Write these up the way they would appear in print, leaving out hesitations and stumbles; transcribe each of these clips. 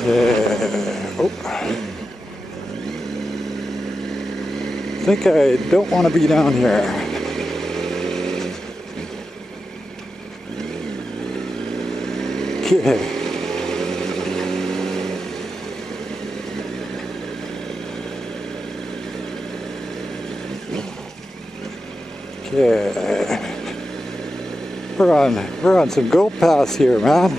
Oh. I think I don't want to be down here. Okay. Okay. We're on some goat paths here, man.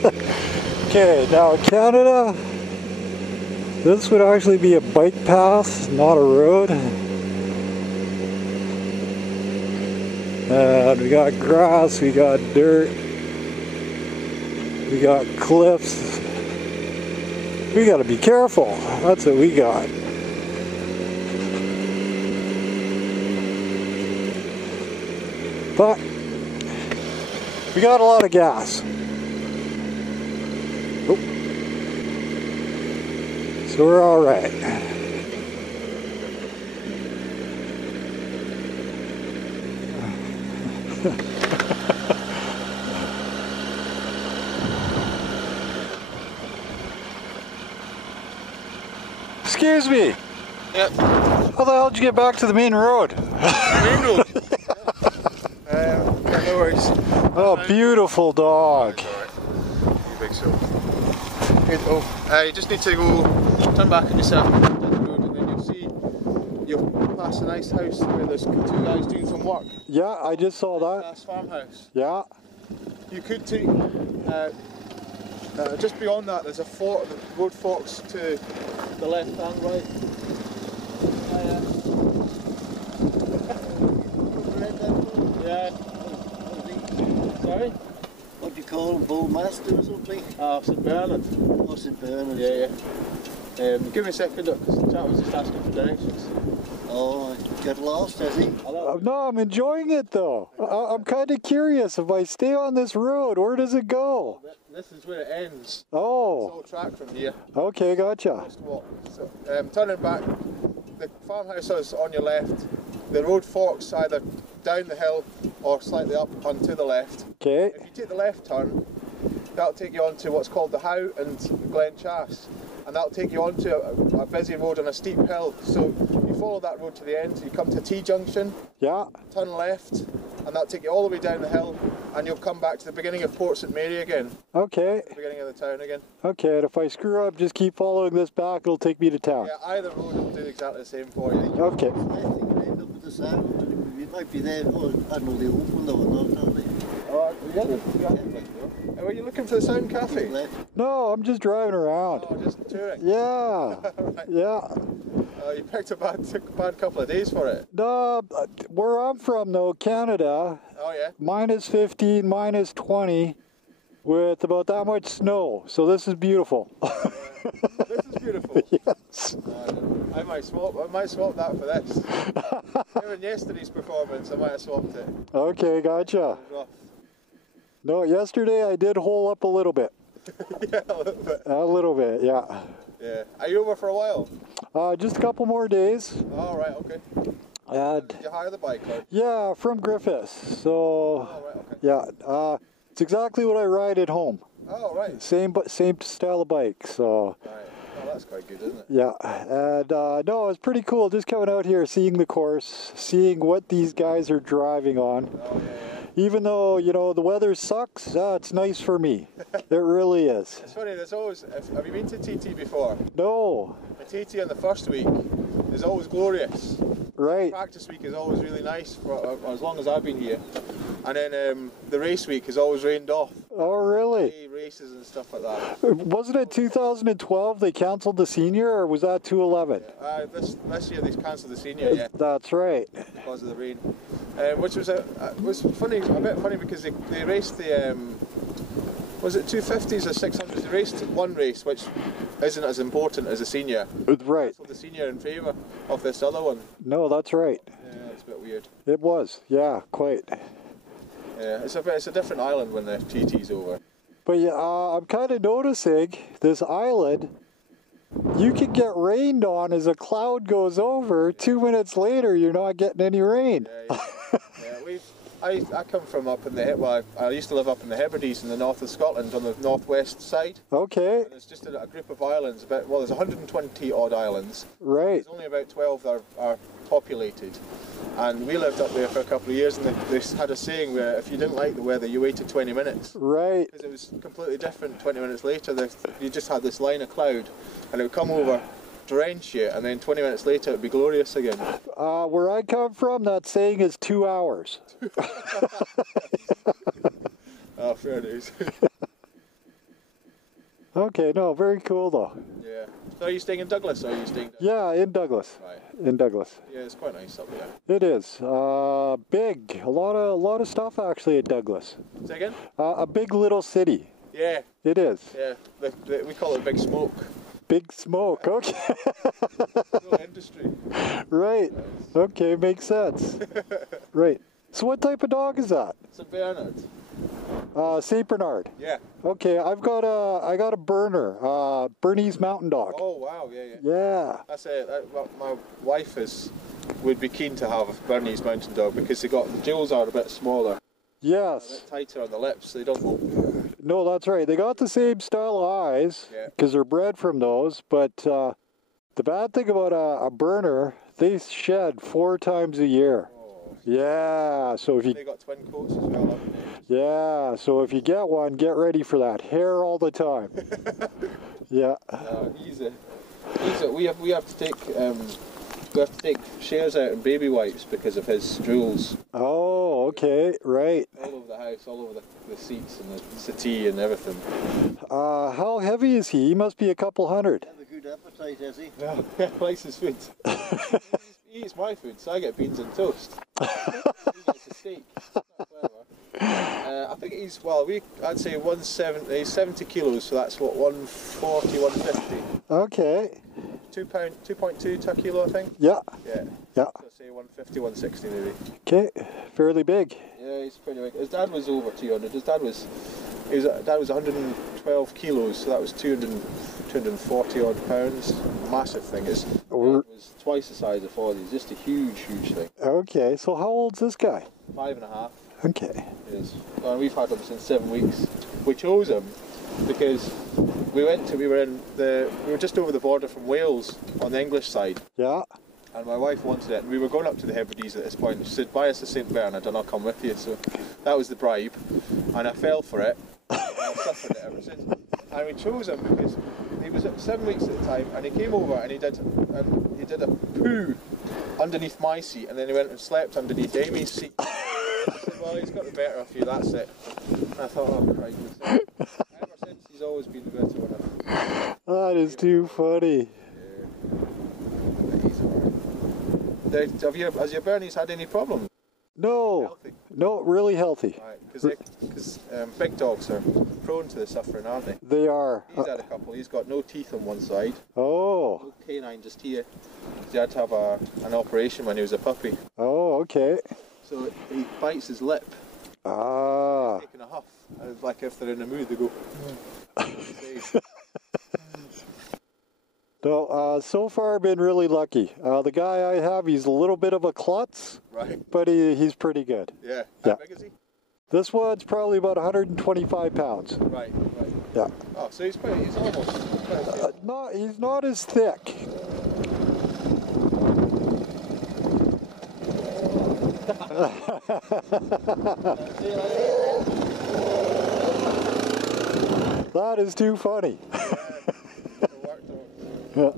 Okay, now Canada, this would actually be a bike path, not a road. And we got grass, we got dirt, we got cliffs. We gotta be careful, that's what we got. But we got a lot of gas. So we're all right. Excuse me. Yep. How the hell did you get back to the main road? Main road. No worries. Oh, beautiful dog. You big soul. You just need to go turn back on yourself down the road, and then you'll see you'll pass a nice house where there's two guys doing some work. Yeah, I just saw that. Nice farmhouse. Yeah. You could take just beyond that. There's a road forks to the left and right. Yeah. Sorry? What do you call them, Bullmaster or something? St Bernard. Oh, St Bernard. Yeah. Give me a second, look, because the chap was just asking for directions. Oh, get lost, has he? No, I'm enjoying it though. I'm kind of curious. If I stay on this road, where does it go? This is where it ends. Oh. It's all track from here. Okay, gotcha. So, turning back, the farmhouse is on your left. The road forks either down the hill or slightly up onto the left. Okay. If you take the left turn, that'll take you onto what's called the Howe and Glen Chas. And that'll take you onto a busy road on a steep hill. So you follow that road to the end, you come to T-junction, Yeah. turn left, and that'll take you all the way down the hill, and you'll come back to the beginning of Port St Mary again. Okay. The beginning of the town again. Okay, and if I screw up, just keep following this back, it'll take me to town. Yeah, either road will do exactly the same for you. Okay. I think you end up with the sound, and you might be there, or I don't know, they open though or not, don't they? Were you looking for the Sound Cafe? Left. No, I'm just driving around. Oh, just touring? Yeah. Right. Yeah. You picked a bad couple of days for it. No, where I'm from though, Canada, Oh yeah? minus 15, minus 20, with about that much snow. So this is beautiful. This is beautiful. Yes. I might swap that for this. Even yesterday's performance, I might have swapped it. Okay, gotcha. Rough. No, yesterday I did hole up a little bit. Yeah, a little bit. A little bit, yeah. Yeah. Are you over for a while? Just a couple more days. Oh, right, okay. And Did you hire the bike or? yeah, from Griffiths. So Oh, right, okay. yeah, it's exactly what I ride at home. Oh, right. Same style of bike. So Right. Oh, that's quite good, isn't it? yeah, and no, it's pretty cool just coming out here, seeing the course, seeing what these guys are driving on. Oh, yeah. Even though, you know, the weather sucks, it's nice for me. It really is. It's funny, there's always, have you been to TT before? No, The TT on the first week is always glorious. right. Practice week is always really nice for as long as I've been here. And then the race week is always rained off. Oh, really? Races and stuff like that. Wasn't it 2012 they canceled the senior, or was that 2011? This year they cancelled the senior, yeah, That's right. because of the rain. Which was funny, a bit funny because they raced the was it 250s or 600s? They raced one race which isn't as important as the senior. Right. So the senior in favour of this other one. No, that's right. Yeah, it's a bit weird. It was. Yeah, quite. Yeah, it's a different island when the TT's over. But yeah, I'm kind of noticing this island You could get rained on as a cloud goes over. 2 minutes later, you're not getting any rain. Yeah, I come from up in the, well, I used to live up in the Hebrides in the north of Scotland on the northwest side. Okay. And it's just a group of islands, well, there's 120 odd islands. Right. There's only about 12 that are populated. And we lived up there for a couple of years, and they had a saying where if you didn't like the weather, you waited 20 minutes. Right. Because it was completely different 20 minutes later. You just had this line of cloud, and it would come over, drench you, and then 20 minutes later it would be glorious again. Where I come from, that saying is 2 hours. Oh, fair dues. Okay, no, very cool though. Yeah. So are you staying in Douglas, or are you staying... Yeah, in Douglas. Right. In Douglas. Yeah, it's quite nice up there. It is. Big. A lot of stuff actually at Douglas. Say again? A big little city. Yeah. It is. Yeah. We call it Big Smoke. Big smoke, okay. No industry. Right. Okay, makes sense. Right. So what type of dog is that? It's a Bernard. St. Bernard. Yeah. Okay, I got a Berner, Bernese Mountain Dog. Oh wow, yeah. Yeah. That's it. My wife would be keen to have a Bernese Mountain Dog because the jewels are a bit smaller. Yes. A bit tighter on the lips. They don't go. No, that's right. They got the same style of eyes because they're bred from those. But the bad thing about a Berner, they shed 4 times a year. Oh. Yeah. So if you They got twin coats as well. yeah. So if you get one, get ready for that hair all the time. Yeah. We have to take shares out and baby wipes because of his drools. Oh, okay. Right. All over the house, all over the seats and the settee and everything. How heavy is he? He must be a couple hundred. Have a good appetite, has he? Yeah, he likes his food. He eats my food, so I get beans and toast. He gets a steak. I think I'd say 170, he's 70 kilos, so that's what, 140, 150. Okay. 2.2 to a kilo, I think. Yeah. Yeah. Yeah. So say 150, 160 maybe. Okay. Fairly big. Yeah, he's pretty big. His dad was over 200. His dad was 112 kilos, so that was 240 odd pounds. Massive thing. It was twice the size of Fozzie. It's just a huge thing. Okay. So how old's this guy? 5.5. Okay. He is. And we've had him since 7 weeks. We chose him because we were just over the border from Wales on the English side. Yeah. And my wife wanted it, and we were going up to the Hebrides at this point. She said, buy us a St. Bernard and I'll come with you. So that was the bribe, and I fell for it, and I've suffered it ever since. And we chose him because he was at 7 weeks at the time, and he came over and he did a poo underneath my seat, and then he went and slept underneath Amy's seat. I said, well, he's got the better of you, that's it. And I thought, oh Christ. Ever since, he's always been the better one. That is too funny. Has your Bernies had any problems? No. Healthy? No, really healthy. Right, because big dogs are prone to the suffering, aren't they? They are. He's had a couple. He's got no teeth on one side. Oh. No canine just here. He had to have an operation when he was a puppy. Oh, okay. So he bites his lip. Ah. Taking a huff. And like if they're in a mood, they go. No, so far I've been really lucky. The guy I have, he's a little bit of a klutz, Right. but he's pretty good. Yeah. How big is he? This one's probably about 125 pounds. Right. Yeah. Oh, so he's almost. He's not as thick. That is too funny. Yeah.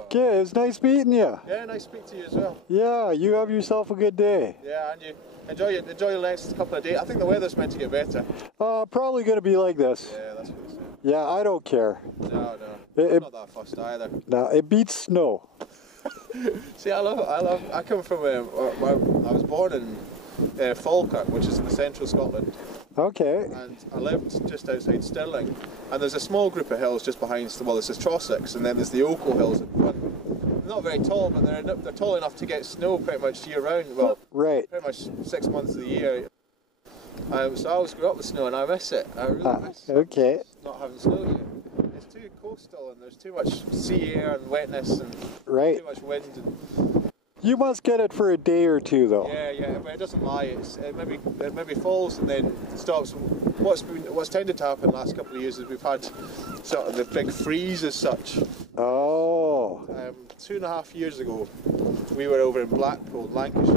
Okay, it was nice meeting you. Yeah, nice to speak to you as well. Yeah, you have yourself a good day. Yeah, and you enjoy your next couple of days. I think the weather's meant to get better. Probably going to be like this. Yeah, that's what he said. Yeah, I don't care. No. I'm not that fussed either. No, it beats snow. See, I come from, I was born in Falkirk, which is in the central Scotland. Okay. And I lived just outside Stirling. And there's a small group of hills just behind, well, there's Trossachs, and then there's the Ocho Hills at one. They're not very tall, but they're tall enough to get snow pretty much year round. Well, right. Pretty much 6 months of the year. So I always grew up with snow, and I miss it. I really miss Okay. not having snow here. It's too coastal and there's too much sea air and wetness and Right. too much wind. And, You must get it for a day or two, though. yeah, but it doesn't lie. It maybe falls and then stops. What's tended to happen the last couple of years is we've had sort of the big freeze as such. Oh. 2.5 years ago, we were over in Blackpool, Lancashire.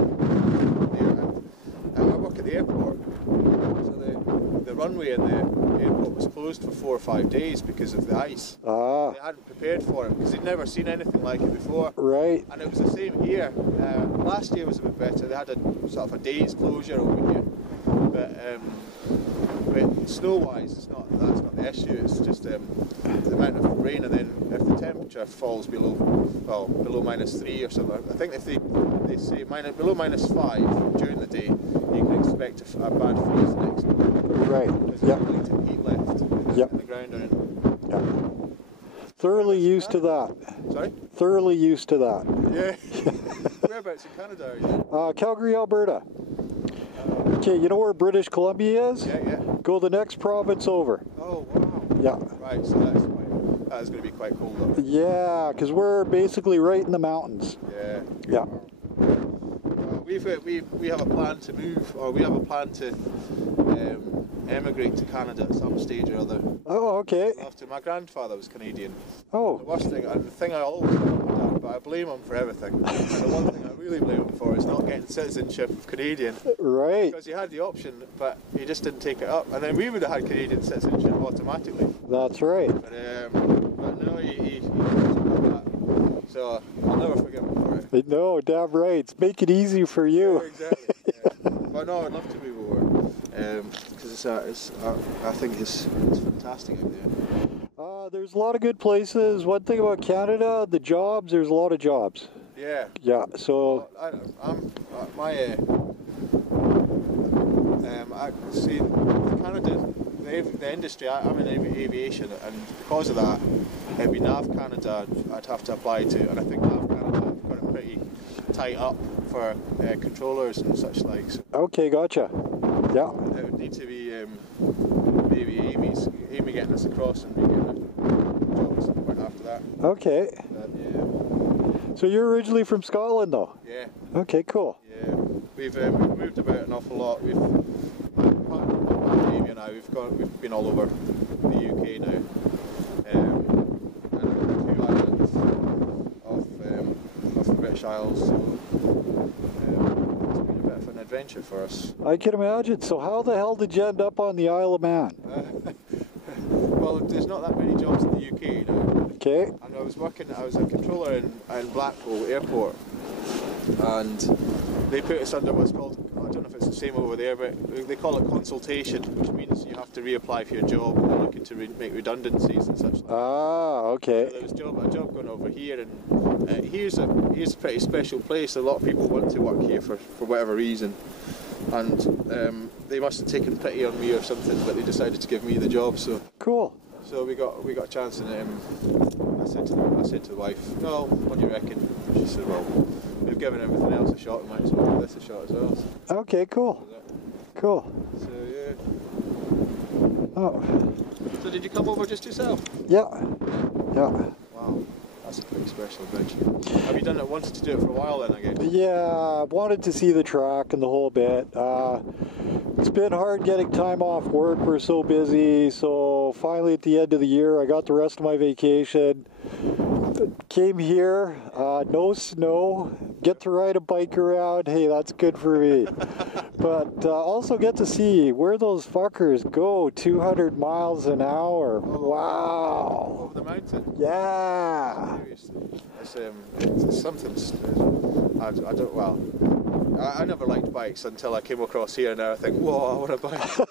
I work at the airport, so the runway in the airport was closed for 4 or 5 days because of the ice. Ah. They hadn't prepared for it because they'd never seen anything like it before. Right. And it was the same here. Last year was a bit better. They had a sort of a day's closure over here, but snow-wise, that's not the issue. It's just the amount of rain, and then if the temperature falls below -3 or something. I think if they say below -5 during the day, you can expect a bad freeze the next day. Right. There's Yep. not really heat left Yep. in the ground or in. Yep. Thoroughly used to that. Sorry? Thoroughly used to that. Yeah. Whereabouts in Canada are you? Calgary, Alberta. Okay, you know where British Columbia is? Yeah. Go the next province over. Oh wow. Yeah. Right, so that's going to be quite cold though. Yeah, because we're basically right in the mountains. Yeah. Yeah. We have a plan to move, or we have a plan to emigrate to Canada at some stage or other. Oh, okay. After my grandfather was Canadian. Oh, The worst thing, and the thing I always blame my dad, but I blame him for everything. And the one thing I really blame him for is not getting citizenship of Canadian. right. Because he had the option, but he just didn't take it up. And then we would have had Canadian citizenship automatically. That's right. But no, he took up that. So I'll never forgive him for it. No, damn right. It's make it easy for you. Yeah, exactly. Yeah. But no, I'd love to move over because I think it's fantastic out there. There's a lot of good places. One thing about Canada, the jobs, there's a lot of jobs. Yeah. Yeah, so, I see Canada, the industry. I'm in aviation, and because of that, it'd be NAV Canada I'd have to apply to, and I think NAV Canada have got it pretty tight up for controllers and such like. So okay, gotcha. Yeah. it would need to be maybe Amy getting us across and me getting a job at some point after that. Okay. Yeah. So you're originally from Scotland, though? Yeah. Okay, cool. Yeah, we've moved about an awful lot. My partner Amy and I, we've been all over the UK now, and a few islands off the British Isles. So it's been a bit of an adventure for us. I can imagine. So how the hell did you end up on the Isle of Man? Well, there's not that many jobs in the UK now. Okay. And I was a controller in Blackpool Airport, and they put us under what's called, I don't know if it's the same over there, but they call it consultation, which means you have to reapply for your job, and they're looking to make redundancies and such like. Ah, okay. So there was a job going over here, and here's a pretty special place. A lot of people want to work here for whatever reason, and they must have taken pity on me or something, but they decided to give me the job. So Cool. we got a chance, and I said to the wife, "No, what do you reckon?" She said, "Well, we've given everything else a shot, we might as well give this a shot as well." So, Okay, cool. Cool. so yeah. Oh, So did you come over just yourself? yeah. Yeah. Wow, that's a pretty special adventure. Have you done it? Wanted to do it for a while then, I guess? Yeah, wanted to see the track and the whole bit. It's been hard getting time off work. We're so busy. So finally at the end of the year, I got the rest of my vacation. Came here, no snow, get to ride a bike around. Hey, that's good for me. But also get to see where those fuckers go 200 miles an hour. Wow. Over the mountain? Yeah. Seriously. It's something. I don't, well, I never liked bikes until I came across here, and now I think, whoa, I want a bike.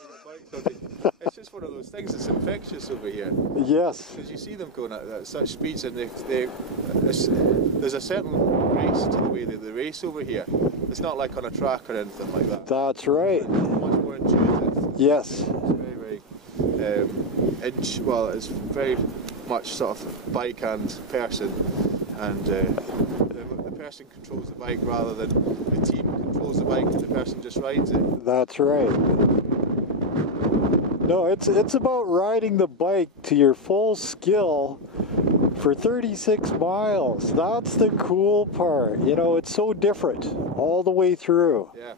It's just one of those things that's infectious over here. Yes. Because you see them going at such speeds, and there's a certain grace to the way they race over here. It's not like on a track or anything like that. That's right. It's much more intuitive. Yes. It's very, it's very much sort of bike and person, and the person controls the bike rather than the team controls the bike and the person just rides it. That's right. No, it's about riding the bike to your full skill for 36 miles. That's the cool part. You know, it's so different all the way through. Yeah.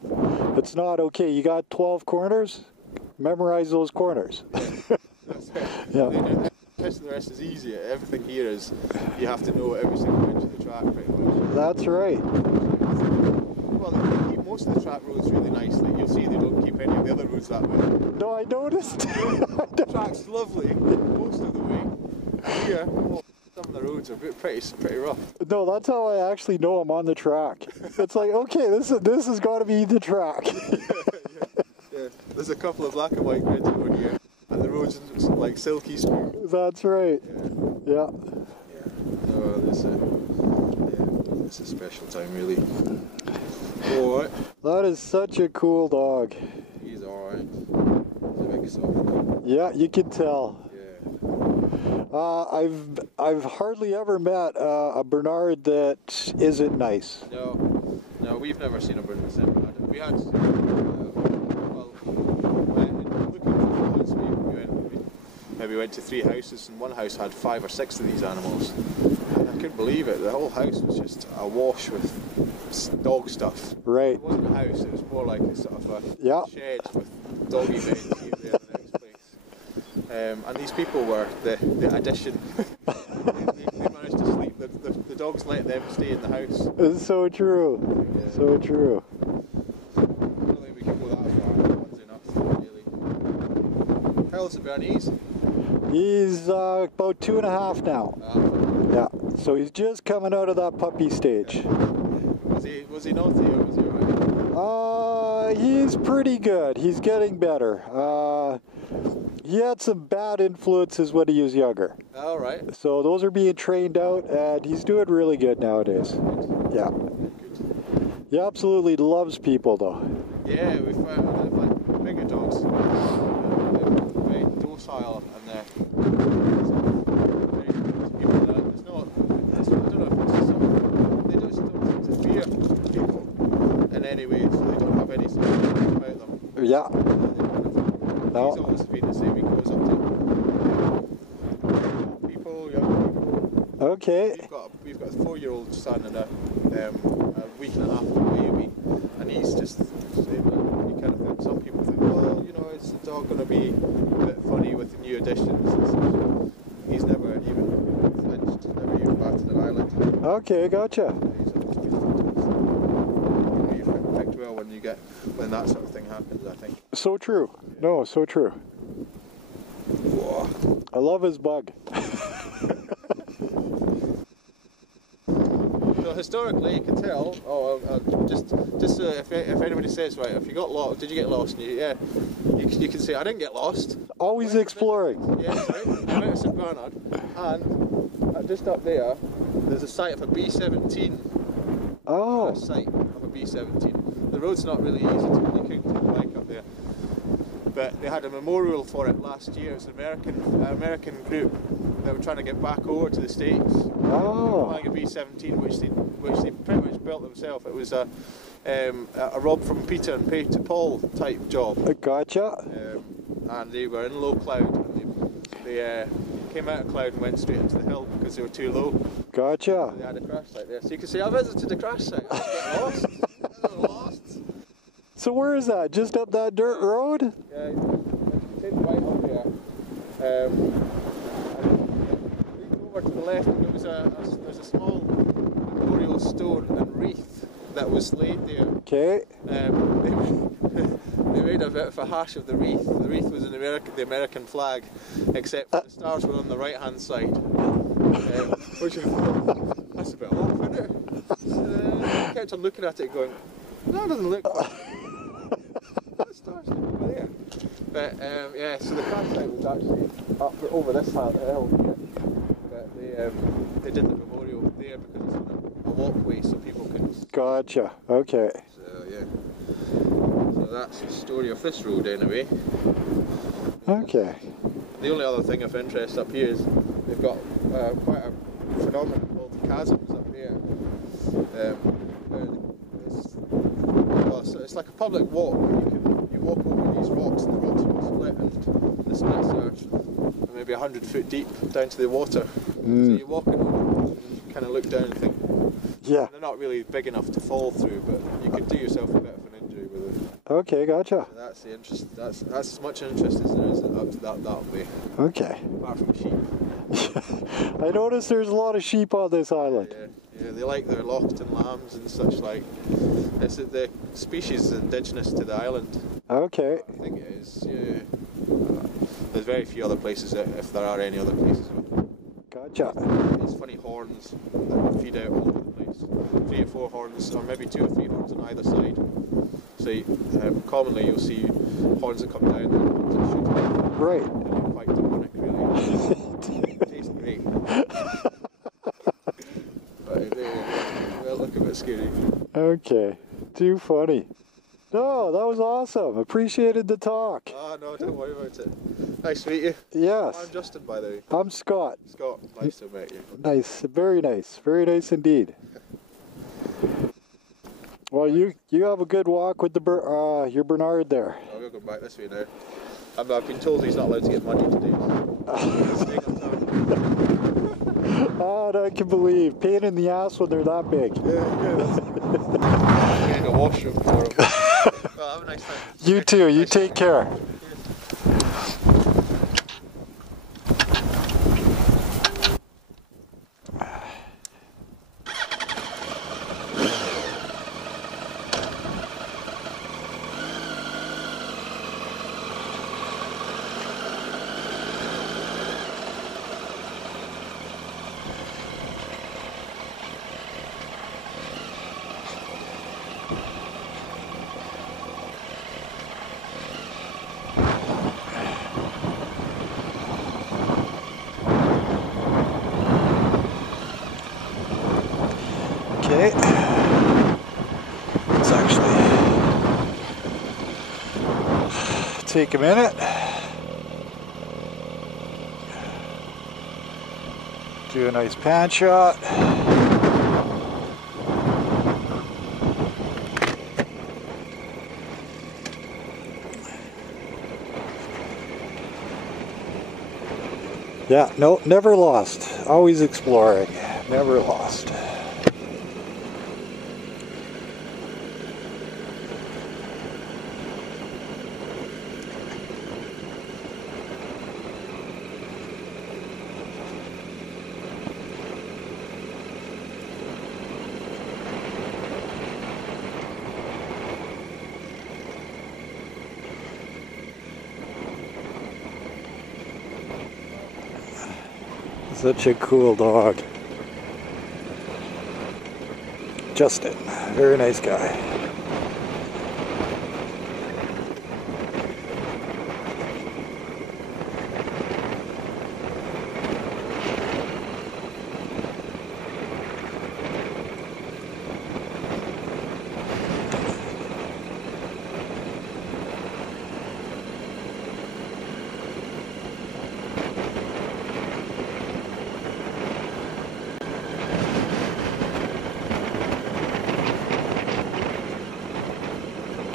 It's not, okay, you got 12 corners, memorize those corners. That's it. Yeah. The rest is easy. Everything here is, you have to know every single inch of the track pretty much. That's right. Well, they keep most of the track roads really nicely. You'll see they don't keep any of the other roads that way. No, I noticed. The track's lovely most of the way. Here, some of the roads are pretty rough. No, that's how I actually know I'm on the track. It's like, okay, this has got to be the track. Yeah. There's a couple of black and white grids over here, and the roads are like silky smooth. That's right. Yeah. So it's a special time, really. Alright. That is such a cool dog. He's alright. He's a big soft dog. Yeah, you can tell. Yeah. I've hardly ever met a Bernard that isn't nice. No, we've never seen a Bernard. We had, we went to 3 houses, and one house had 5 or 6 of these animals. And I couldn't believe it. The whole house was just awash with dog stuff. Right. It wasn't a house, it was more like a sort of a shed with doggy beds here there in the next place. And these people were the addition. they managed to sleep. The dogs let them stay in the house. It's so true. Yeah. So true. I don't think we can go that far. One's enough, really. How old's the Bernese? He's about 2.5 now. Yeah. So he's just coming out of that puppy stage. Was he naughty or was he alright? He's pretty good. He's getting better. He had some bad influences when he was younger. Alright. So those are being trained out, and he's doing really good nowadays. Yeah. Good. He absolutely loves people, though. Yeah, we found like bigger dogs. They're very docile and they're very people that it's not. I don't know if it's something they just don't seem to fear people in any way, so they don't have any sort of fear about them. Yeah. No. He's always been the same. He goes up to people, young people. Okay. We've got a 4-year-old son and a week and a half baby, and he's just saying that he kind of thinks, some people think, well, you know, is the dog going to be a bit funny with the new additions? And he's never even flinched, never even batted an eyelid. Okay, gotcha. You picked well when that sort of thing happens, I think. So true. No, so true. Whoa. I love his bug. So historically, you can tell. Just if anybody says, right, if you got lost, did you get lost? You can say, I didn't get lost. Always exploring. Yes, right. I went to St Bernard, and just up there's a site of a B-17. Oh. A site of a B-17. The road's not really easy you couldn't take a bike up there. But they had a memorial for it last year. It was an American group that were trying to get back over to the States. Oh. Flying a B-17, which they pretty much built themselves. It was a Rob from Peter and pay to Paul type job. Gotcha. And they were in low cloud. And they came out of cloud and went straight into the hill because they were too low. Gotcha. They had a crash site there. So you can say, I visited the crash site. I got lost. I got lost. So where is that? Just up that dirt road? Yeah, you take the right up there. And lead over to the left, and there's a small memorial stone and wreath that was laid there. Okay. They made a bit of a hash of the wreath. The wreath was the American flag, except the stars were on the right-hand side. Which I thought, that's a bit off, isn't it? I kept on looking at it going, no, it doesn't look quite. The stars over there. But yeah, so the crash site was actually up over this hill. But they did the memorial there because it's on a walkway, so people could. Gotcha. Okay. So yeah. So that's the story of this road anyway. Okay. The only other thing of interest up here is they've got quite a phenomenon called chasms up here. It's like a public walk. You walk over these rocks, and the rocks will split, and the splits are maybe 100 foot deep down to the water. So you're walking over and you kind of look down and think, Yeah. they're not really big enough to fall through, but you could do yourself a bit of an injury with it. Okay, gotcha. So that's the interest. That's as much interest as there is up to that way. Okay. Apart from sheep. I noticed there's a lot of sheep on this island. Yeah, they like their locht and lambs and such like. It's the species is indigenous to the island. Okay. I think it is. Yeah. There's very few other places, if there are any other places. Gotcha. These funny horns that feed out all over the place. 3 or 4 horns, or maybe 2 or 3 horns on either side. So commonly you'll see horns that come down and horns that shoot up. Right. They're quite demonic, really. Taste great. But they look a bit scary. Okay. Too funny. No, that was awesome. Appreciated the talk. Ah, no, don't worry about it. Nice to meet you. Yes. I'm Justin, by the way. I'm Scott. Scott, nice to meet you. Nice. Very nice. Very nice indeed. Well, you have a good walk with your Bernard there. I'll go back this way now. I've been told he's not allowed to get money today. Oh, I can believe. Pain in the ass when they're that big. Yeah, that's I'm getting a washroom for him. Well, have a nice time. You too. You take care. Okay, let's actually take a minute. Do a nice pan shot. Yeah, no, never lost. Always exploring. Never lost. Such a cool dog. Justin, very nice guy.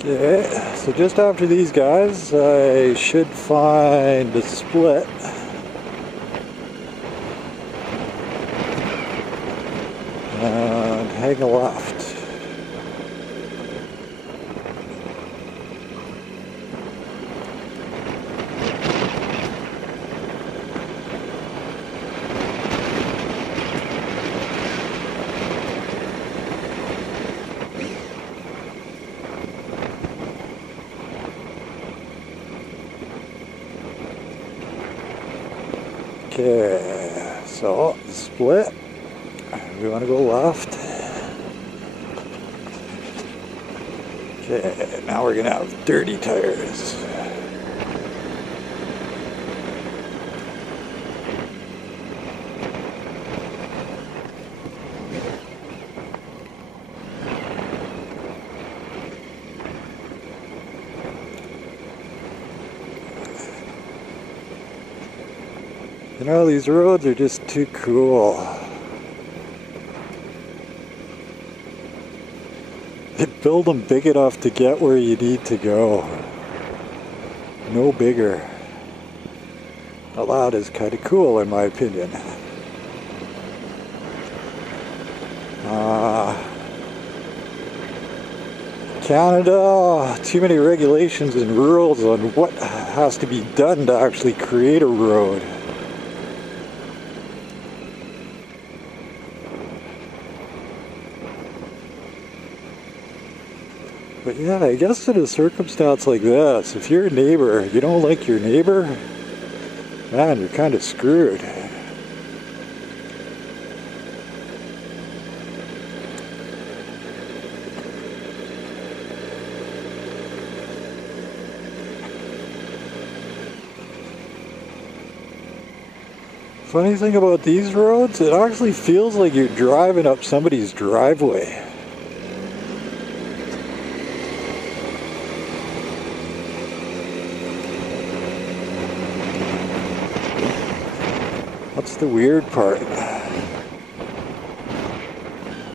Okay, so just after these guys, I should find the split. And hang a left. Okay, so split. We want to go left. Okay, now we're gonna have dirty tires. You know, these roads are just too cool. They build them big enough to get where you need to go. no bigger. Now that is kind of cool in my opinion. Canada, too many regulations and rules on what has to be done to actually create a road. But yeah, I guess in a circumstance like this, if you're a neighbor, you don't like your neighbor, man, you're kind of screwed. Funny thing about these roads, it actually feels like you're driving up somebody's driveway. That's the weird part.